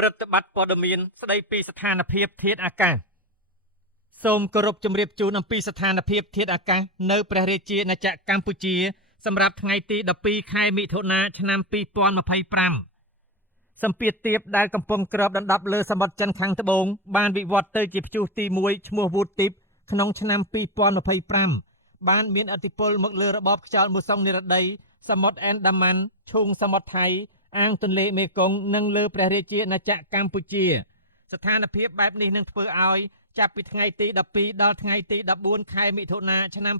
ព្រឹត្តិបត្តិព័ត៌មានស្ដីពីស្ថានភាពធាតុអាកាសសូមគោរពជម្រាបជូនអំពីស្ថានភាពធាតុអាកាសនៅព្រះរាជាណាចក្រកម្ពុជាសម្រាប់ថ្ងៃទី12ខែមិថុនាឆ្នាំ2025សម្ពាធទាបដែលកំពុងគ្របដណ្ដប់លើសមុទ្រចិនខាងត្បូងបានវិវត្តទៅជាព្យុះទី1ឈ្មោះ Woodtip ក្នុងឆ្នាំ2025បានមានឥទ្ធិពលមកលើរបបខ្យល់មូសុងនិរតីសមុទ្រអែនដាម៉ាន់ឈូងសមុទ្រថៃអាងទន្លេមេគង្គនិងលើព្រះរាជាណាចក្រកម្ពុជាស្ថានភាពបែបនេះនឹងធ្វើឲ្យចាប់ពីថ្ងៃទី12ដល់ថ្ងៃទី14ខែមិថុនាឆ្នាំ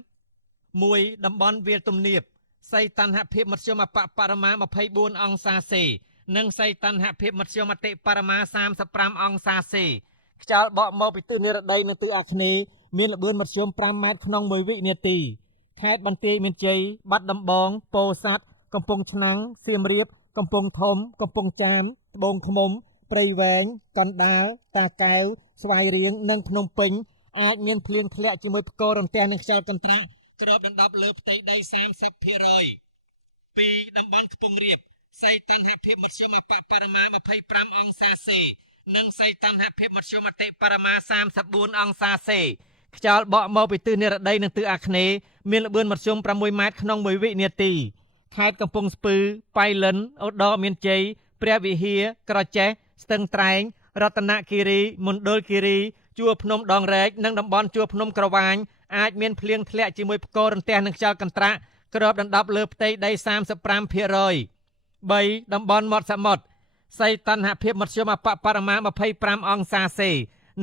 2025មួយតំបន់វាលទំនាបសីតុណ្ហភាពមធ្យមអបបរមា24អង្សាសេនិងសីតុណ្ហភាពមធ្យមអតិបរមា35អង្សាសេខ្យល់បក់មកពីទិសនិរតីនិងទិសអាគ្នេយ៍មានល្បឿនមធ្យម5ម៉ែត្រក្នុង1វិនាទីខេត្តបន្ទាយមានជ័យបាត់ដំបងពោធិ៍សាត់កំពង់ឆ្នាំងសៀមរាបកំពង់ធំកំពង់ចាមត្បូងឃ្មុំព្រៃវែងកណ្ដាលតាកែវស្វាយរៀងនិងភ្នំពេញអាចមានភ្លៀងធ្លាក់ជាមួយផ្គររន្ទះនិងខ្យល់កន្ត្រាក់គ្របដណ្ដប់លើផ្ទៃដី 30% ពីតំបន់ខ្ពង់រាបសីតុណ្ហភាពមធ្យមអបបរមា25អង្សាសេនិងសីតុណ្ហភាពមធ្យមអតិបរមា34អង្សាសេខ្យល់បក់មកពីទិសនិរតីនិងទិសអាគ្នេយ៍មានល្បឿនមធ្យម6ម៉ែត្រក្នុង1វិនាទីខេត្តកំពង់ស្ពឺប៉ៃលិនឧត្តរមានជ័យព្រះវិហារក្រចេះស្ទឹងត្រែងរតនគិរីមណ្ឌលគិរីជួរភ្នំដងរែកនិងតំបន់ជួរភ្នំក្រវាញអាចមានភ្លៀងធ្លាក់ជាមួយផ្គររន្ទះនិងខ្យល់កន្ត្រាក់គ្របដណ្ដប់លើផ្ទៃដី 35% 3. តំបន់មាត់សមុទ្រសីតុណ្ហភាពមធ្យមអបបរមា25អង្សាសេ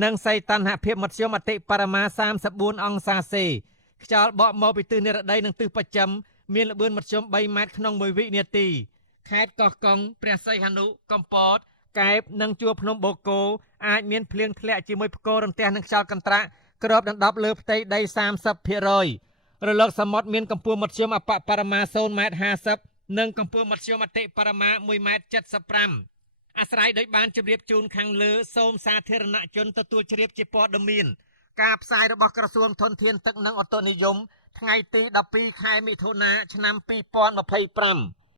និងសីតុណ្ហភាពមធ្យមអតិបរមា34អង្សាសេខ្យល់បក់មកពីទិសនិរតីនិងទិសបស្ចិមមានល្បឿនមធ្យម3ម៉ែត្រក្នុង1វិនាទីខេត្តកោះកុងព្រះសីហនុកំពតកែបនិងជួរភ្នំបូកគោអាចមានភ្លៀងធ្លាក់ជាមួយផ្គររន្ទះនិងខ្យល់កន្ត្រាក់គ្របដណ្ដប់លើផ្ទៃដី 30% រលកសមុទ្រមានកម្ពស់មធ្យមអបបរមា0.50 ម៉ែត្រនិងកម្ពស់មធ្យមអតិបរមា1.75 ម៉ែត្រអាស្រ័យដោយបានជម្រាបជូនខាងលើសូមសាធារណជនទទួលជ្រាបជាព័ត៌មានការផ្សាយរបស់ក្រសួងធនធានទឹកនិងឧតុនិយមថ្ងៃទី12ខែមិថុនាឆ្នាំ2025